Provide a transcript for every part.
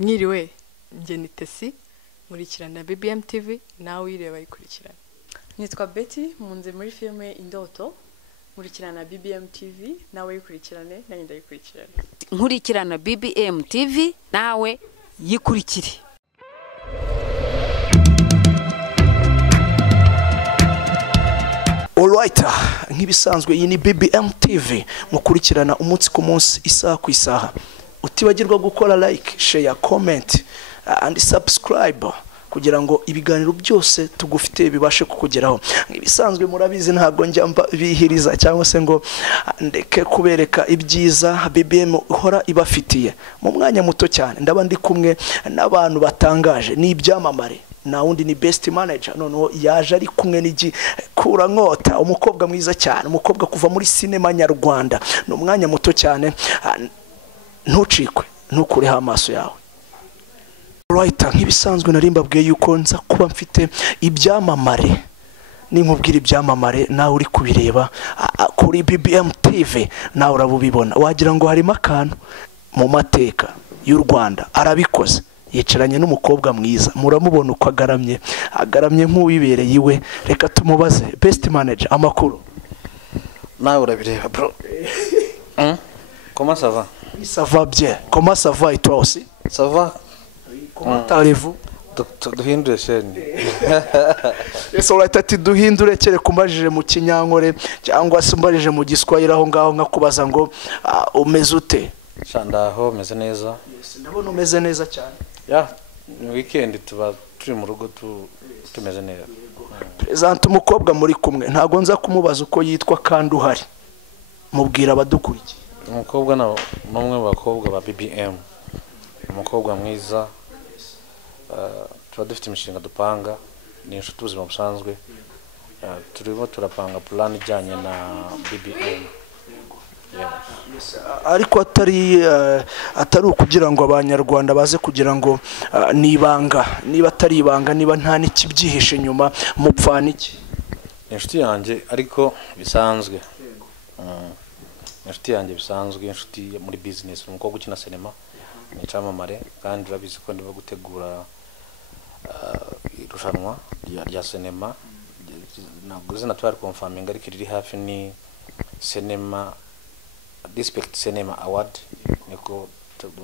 Mwiriwe njye ni Tesi nkurikirana BBM TV nawe ireba yikurikirana. Nitwa Betty munze muri filme Indoto nkurikirana BBM TV nawe yikurikirane nanjye ndayikurikirana. Nkurikirana BBM TV nawe yikurikire. Alright, nk'ibisanzwe iyi ni BBM TV mukurikirana umunsi ku munsi isaha ku isaha. Utibagirwa gukora like, share, comment and subscribe kugira ngo ibiganiro byose tugufite bibashe kukugeraho. Nk'ibisanzwe murabizi ntabwo njya bihiriza cyangwa se ngo ndeke kubereka ibyiza BBM uhora ibafitiye. Mu mwanya muto cyane ndaba ndi kumwe n'abantu batangaje n'ibyamamare. Na undi ni best manager noneho yaje ari kumwe n'igi kura nkota umukobwa mwiza cyane, umukobwa kuva muri cinema nyarwanda. No mwanya muto cyane ntucikwe ntukureho amaso yawe. Right, nk'ibisanzwe narimbabwiye yuko nza kuba mfite ibyamamare. Ninkubwira ibyamamare nawe uri kubireba kuri BBM TV nawe urabubibona. Wagira ngo harimo akantu mu mateka y'u Rwanda arabikoze. Yicaranye n'umukobwa mwiza muramubona uko agaramye nk'uwibereye iwe. Reka tumubaze best manager amakuru. Nawe urabireba bro. Comment ça va? Ça va bien. Comment ça va et toi aussi? Ça va? Comment allez-vous? Duhindure sheni. Ese ati duhindure kere kumbajije mu kinyankore cyangwa se mbajije mu Giswahili aho ngaho nkakubaza ngo umeze ute? Shandaho meze neza. Ndabona umeze neza cyane. Ya, weekend tuba turi mu rugo tumeze neza. Present umukobwa muri kumwe ntago nza kumubaza uko yitwa kandi uhari. Mubwira abadukurikiye. Umukobwa na umwe mu bakobwa ba BBM. Umukobwa mwiza. Tuba dufite imishinga dupanga ni inshuti ubuzima busanzwe. Turimo turapanga plan ijyanye na BBM. Ariko atari ukugira ngo abanyarwanda baze kugira ngo nibanga niba atari ibanga niba nta nikibyihishe nyuma mupfana iki. Inshuti yanjye ariko bisanzwe. Inshuti yanjye bisanzwe, inshuti muri business, umukobwa ukina cinema ni cyamamare kandi urabizi ko ndimo gutegura irushanwa rya cinema. Ntabwo zina twari confirming ariko riri hafi ni cinema Respect Cinema Award niko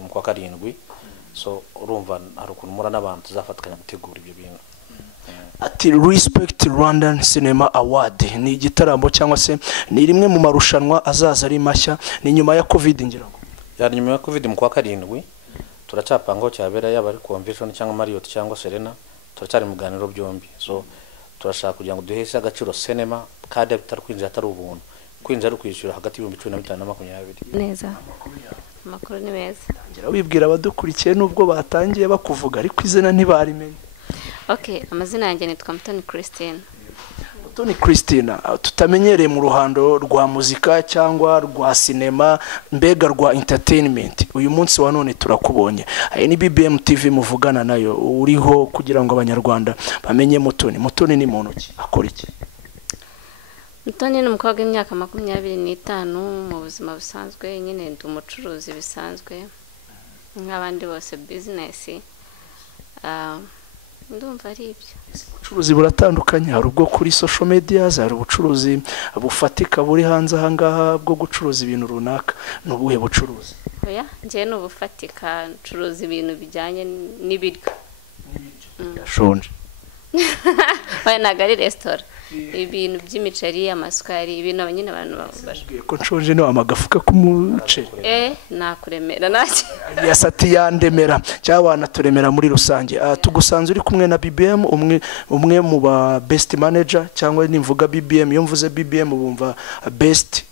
mu kwa karindwi. So urumva hari ukuntu mura n'abantu tuzafatanya gutegura ibyo bintu. Ati Respect Rwandan Cinema Award ni igitaramo cyangwa se ni rimwe mu marushanwa azaza ari mashya ni nyuma ya Covid ngirago. Ya nyuma ya Covid mu kwa karindwi turacapanga cyabera yaba ari convention cyangwa Marriott cyangwa Serena turacyari mu ganiro byombi. So turashaka kugira ngo duheshe agaciro cinema kandi bitari kwinjira atari ubuntu. Kwinjira ari kwishyura hagati y'ibihumbi 15 na 20. Neza. Amakuru ni meza. Ngira wibwira abadukurikiye nubwo batangiye bakuvuga ariko izina ntibarimenye. Okay, amazina yanjye nitwa Fillm Christine. Fillm Christine, tutamenyereye mu ruhando rwa muzika cyangwa rwa cinema mbega rwa entertainment. Uyu munsi wa none turakubonye. Ni BBM TV muvugana nayo uriho kugira ngo abanyarwanda bamenye Mutoni. Mutoni ni muntu ki? Akora iki? Mutoni ni umukobwa w'imyaka 25 mu buzima busanzwe nyine ndi umucuruzi bisanzwe nk'abandi bose business. Ndumva ari ibyo. Ubucuruzi buratandukanye, hari ubwo kuri social media, hari ubucuruzi bufatika buri hanze aha ngaha bwo gucuruza ibintu runaka. N'ubuhe bucuruzi? Oya, ngiye n'ubufatika ncuruza ibintu bijyanye n'ibiryo. Yashonje. Oya nagari restaurant. Ibintu by'imiceri amasukari ibintu abanyine abantu babasha ko nshonje no amagafuka kumuceri nakuremera naki yasati yandemera cyabana turemera muri rusange. Tugusanze uri kumwe na BBM umwe mu ba best manager cyangwa nimvuga BBM iyo mvuze BBM bumva best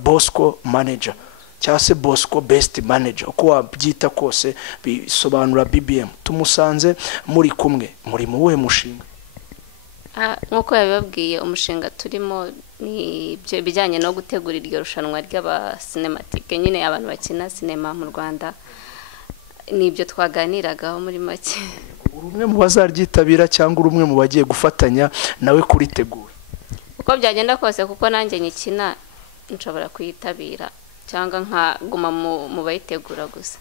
Bosco manager cyangwa se Bosco best manager uko wabyita kose bisobanura BBM. Tumusanze muri kumwe muri mu we mushinga. Nkuko yabibabwiye umushinga turimo ni ibyo bijyanye no gutegura iryo rushanwa ry'aba cinematique nyine abantu bakina cinema mu Rwanda. Nibyo twaganiragaho muri make. Urumwe mu bazaryitabira cyangwa urumwe mu bagiye gufatanya nawe kuritegura. Uko byagenda kose kuko nanjye nyikina nshobora kuyitabira cyangwa nkaguma mu bayitegura gusa.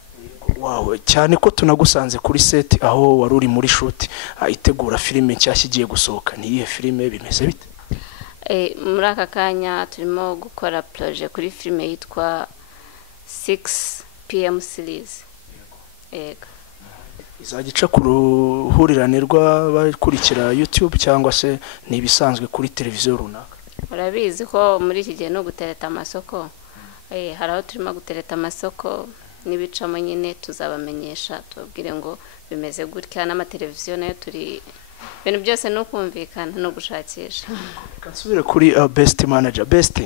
Wow, cyane ko tunagusanze kuri set aho wari uri muri shoot itegura filime nshyashya igiye gusohoka. Ni iyihe filime bimeze bite? muri aka kanya turimo gukora projet kuri filime yitwa 6 PM series. Yego. Izajya ica ku ruhurirane rw'abakurikira YouTube cyangwa se ni ibisanzwe kuri televiziyo runaka? Urabizi ko muri iki gihe no gutereta amasoko, hari aho turimo gutereta amasoko n'ibicamo nyine tuzabamenyesha tubabwire ngo bimeze gutya, n'amateleviziyo nayo turi ibintu byose no kumvikana no gushakisha. Kansubire kuri best manager. Best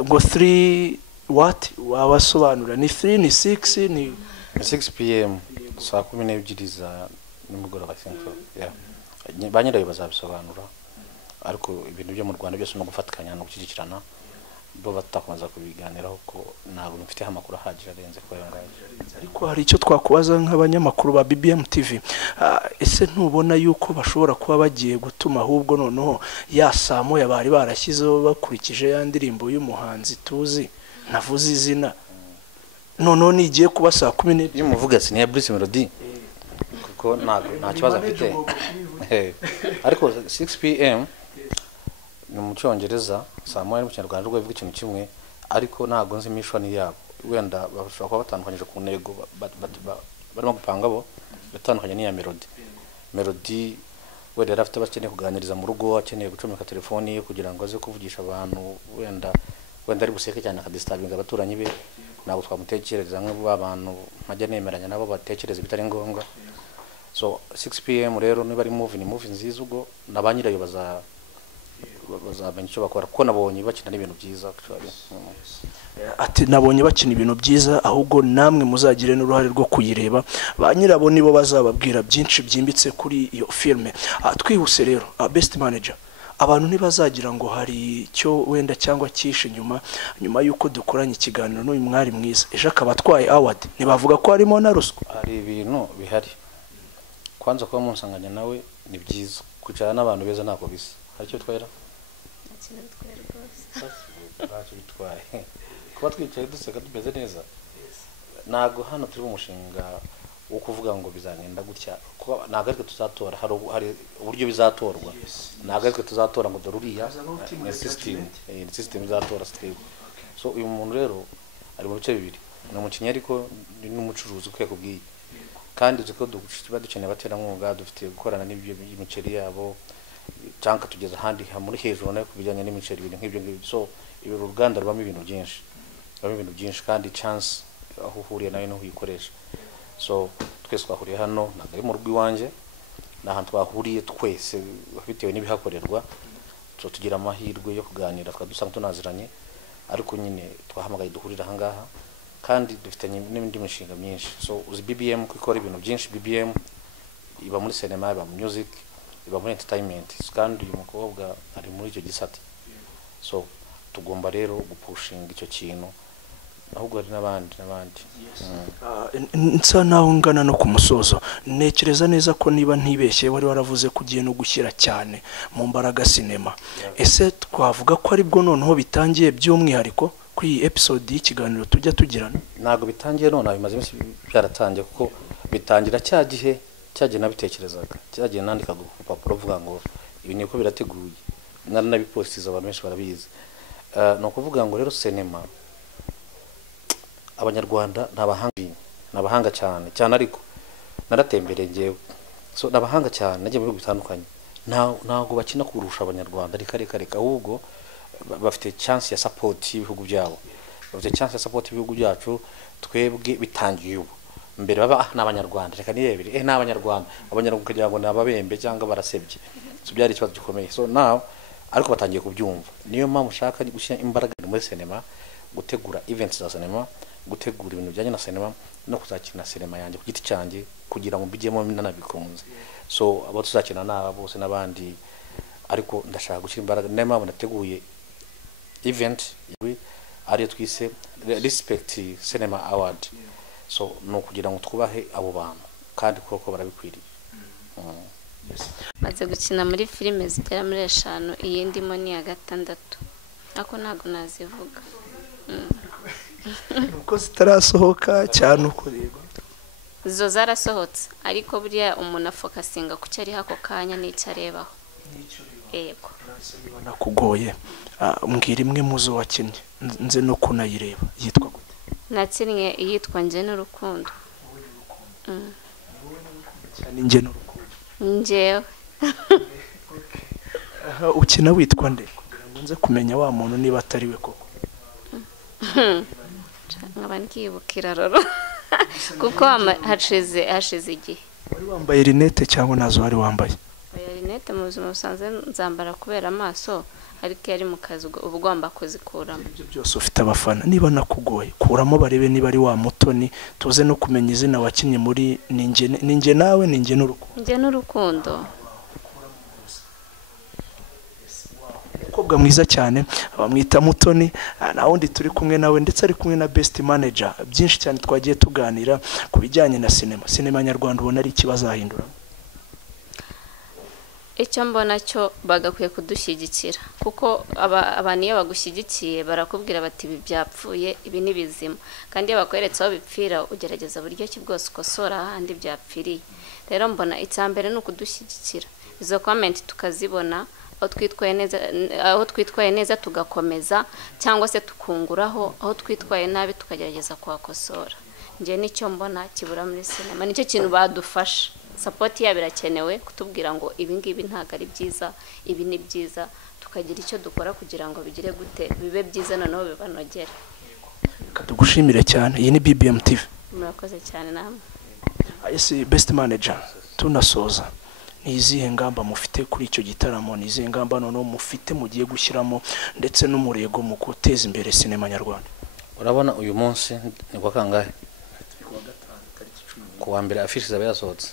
ngo 3 what wabasobanura? Ni 3 ni 6 ni 6 PM saa 12 za nimugoroba sinko. Yeah. Banyirayo bazabisobanura. Ariko ibintu byo mu Rwanda byose no gufatikanya no gushyigikirana bo batakomeza kubiganiraho ko ntabwo mfite amakuru ahagije arenze ko yangaye. Ariko hari icyo twakubaza nk'abanyamakuru ba BBM TV. Ese ntubona yuko bashobora kuba bagiye gutuma ahubwo noneho yasamo yabari barashyizeho bakurikije ya ndirimbo y'umuhanzi tuzi navuze izina noneho nigiye kuba saa 12 iyo muvuga si ni Bruce Melody kuko nta kibazo afite. Ariko 6 PM ni mu Cyongereza saa 1 mu Kinyarwanda rwo bivuga ikintu kimwe, ariko ntago nzi imishwani yabo wenda bashobora kuba batandukanyije ku ntego barimo gupanga bo batandukanye n'iya Melody wenda yari afite abakeneye kuganiriza mu rugo, akeneye gucomeka telefoni ye kugira ngo aze kuvugisha abantu, wenda ari buseke cyane akadisturbinga abaturanyi be, ntabwo twamutekereza nk'abantu nkajya nemeranya nabo batekereza bitari ngombwa. So 6 PM rero niba ari movie nziza, ubwo nabanyirayo bazamenya icyo bakora kuko nabonye bakina n'ibintu byiza. Ati nabonye bakina ibintu byiza, ahubwo namwe muzagire n'uruhare rwo kuyireba. Ba nyirabo nibo bazababwira byinshi byimbitse kuri iyo filme. Twihuse rero best manager, abantu ntibazagira ngo hari icyo wenda cyangwa cyishe nyuma yuko dukoranye ikiganiro n'uyu mwari mwiza ejo akaba atwaye award, ntibavuga ko harimo na ruswa. Hari ibintu bihari, kwanza kuba munsanganya nawe ni byiza, kwicara n'abantu beza ntabwo bisa. Hari icyo twera bitwaye kuba twicaye duseka tumeze neza. Ntabwo hano turi umushinga wo kuvuga ngo bizagenda gutya, kuba ntabwo ariko tuzatora, hari uburyo bizatorwa. Ntabwo ariko tuzatora ngo doruriya ni system izatora twebwe. So uyu muntu rero ari mu bice bibiri, ni umukinnyi ariko ni n'umucuruzi uko yakubwiye, kandi uzi ko dukeneye abaterankunga, dufite gukorana n'ibyo by'imiceri yabo cyangwa tugeze ahandi muri hejuru nayo kubijyanye n'imiceri, ibintu nk'ibyo ngibyo. So ibi ruganda rubamo ibintu byinshi kandi chance aho uhuriye nayo no uyikoresha. So twese twahuriye hano, ntabwo ari mu rugo iwanjye, ni ahantu twahuriye twese bitewe n'ibihakorerwa. So tugira amahirwe yo kuganira, dusanga tunaziranye, ariko nyine twahamagaye duhurira aha ngaha, kandi dufitanye n'indi mishinga myinshi. So uzi BBM ko ikora ibintu byinshi. BBM iba muri cinema, iba mu music, iba muri entertainment, kandi uyu mukobwa ari muri icyo gisata. So tugomba rero gupushinga icyo kintu, ahubwo hari n'abandi. Nsa naho ngana no ku musozo, nekereza neza ko niba ntibeshye wari waravuze ko ugiye no gushyira cyane mu mbaraga sinema. Ese twavuga ko aribwo noneho bitangiye by'umwihariko kuri iyi episode y'ikiganiro tujya tugirana? Ntabwo bitangiye none, bimaze iminsi byaratangiye, kuko bitangira cyagihe nabitekerezaga, cyagihe nandikaga ku papuro vuga ngo ibi niko birateguye, nanabipostiza abantu benshi barabizi. No kuvuga ngo rero cinema Abanyarwanda nabahanga cyane, ariko naratembereye ngewe. So nabahanga cyane, nagiye mu bihugu bitandukanye, ntabwo bakina kurusha Abanyarwanda, reka ahubwo bafite chance ya support y'ibihugu byabo, bafite chance ya support y'ibihugu byacu. Twebwe bitangiye ubu, mbere baba n'Abanyarwanda, reka nirebere n'Abanyarwanda kugira ngo nababembe cyangwa barasebye. So byari ikibazo gikomeye. So now ariko batangiye kubyumva, niyo mpamvu ushaka gushyira imbaraga muri cinema, gutegura events za cinema, gutegura ibintu bijyanye na cinema, no kuzakina cinema yanjye ku giti cyanjye kugira ngo mbijyemo nanabikunze. So abo tuzakina n'aba bose n'abandi, ariko ndashaka gushyira imbaraga. Niyo mpamvu nateguye event ariyo twise Respect Cinema Award. So no kugira ngo twubahe abo bantu, kandi koko barabikwiriye. Maze gukina muri filime zigera muri 5, iyi ndimo ni ya 6, ako ntago nazivuga. Uko zitarasohoka cyane uko rego zo zarasohotse ariko buriya umuntu afokasinga ku cyo ariho ako kanya n'icyo arebaho. Yego. nakugoye mbwira imwe muzo wakinnye nze no kunayireba yitwa gute? Nakinnye iyitwa Nje n'urukundo. cyane Nje n'urukundo. Njyewe. ukina witwa nde kugira ngo nze kumenya wa muntu niba atari we koko? nkaba nkibukira roro kuko hashize igihe. wari wambaye rinete cyangwa nazo wari wambaye? Oya, rinete mu buzima busanzwe nzambara kubera amaso, ariko yari mu kazi uba ugomba kuzikuramo. ibyo byose ufite abafana, niba nakugoye kuramo barebe niba ari wa Mutoni, tuze no kumenya izina wakinnye muri ninjye nawe ninjye n'urukundo. Nje n'urukundo. umukobwa mwiza cyane bamwita Mutoni, na wundi turi kumwe nawe ndetse ari kumwe na best manager. byinshi cyane twagiye tuganira ku bijyanye na sinema nyarwanda. ubona ari ikibazo ahindura? Icyo mbona cyo bagakwiye kudushyigikira, kuko abantu iyo bagushyigikiye barakubwira bati ibi byapfuye, ibi ni bizima, kandi iyo bakweretse aho bipfira ugerageza buryo ki bwose ukosora ahandi byapfiriye. Rero mbona icyambere ni ukudushyigikira, izo comment tukazibona, aho twitwaye neza tugakomeza, cyangwa se tukunguraho, aho twitwaye nabi tukagerageza kuhakosora. Njye nicyo mbona kibura muri sinema, nicyo kintu badufasha. Support yabo irakenewe, kutubwira ngo ibi ngibi ntago ari byiza, ibi ni byiza, tukagira icyo dukora kugira ngo bigire gute bibe byiza noneho bibanogere. Tugushimire cyane. iyi ni BBM TV. Murakoze cyane namwe. Ese best manager, tunasoza, ni izihe ngamba mufite kuri icyo gitaramo? Ni izihe ngamba noneho mufite mugiye gushyiramo ndetse n'umurego mu guteza imbere sinema nyarwanda? urabona uyu munsi ni kwa kangahe? Kuwa mbere afishe zaba yasohotse.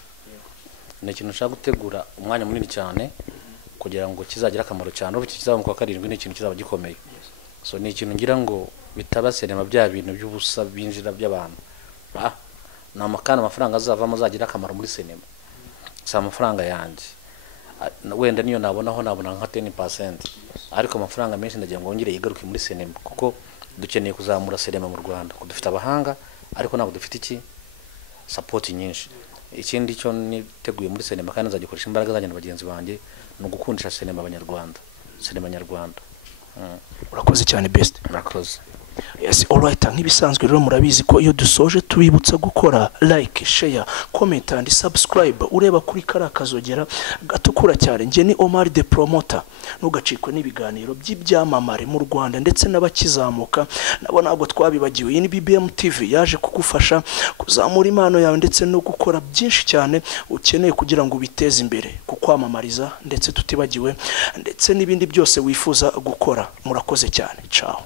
Ni ikintu nshaka gutegura umwanya munini cyane kugira ngo kizagira akamaro cyane. Ubu kizaba mu kwa karindwi ni ikintu kizaba gikomeye. So ni ikintu ngira ngo bitaba sinema bya bintu by'ubusa binjira by'abantu. Na makana amafaranga azavamo azagira akamaro muri sinema. Sa amafaranga yanjye wenda niyo nabona nka 10%, ariko amafaranga menshi ndagira ngo ngire yigaruke muri sinema, kuko dukeneye kuzamura sinema mu Rwanda. Dufite abahanga ariko ntabwo dufite iki support nyinshi. Ikindi cyo niteguye muri sinema kandi nzagikoresha imbaraga zanjye n'abagenzi banjye no gukundisha sinema abanyarwanda, sinema nyarwanda. Urakoze cyane best. Murakoze. Yes, alright. Nk'ibisanzwe rero murabizi ko iyo dusoje tubibutsa gukora like, share, comment and subscribe. Ureba kuri kara kazogera gatukura cyane. Nje ni Omar the Promoter. Ntugacikwe n'ibiganiro by'ibyamamare mu Rwanda ndetse n'abakizamuka. Nabo ntabwo twabibagiwe. Iyi ni BBM TV yaje kugufasha kuzamura impano yawe ndetse no gukora byinshi cyane ukeneye kugira ngo biteze imbere, kukwamamariza ndetse tutibagiwe ndetse n'ibindi byose wifuza gukora. Murakoze cyane. Ciao.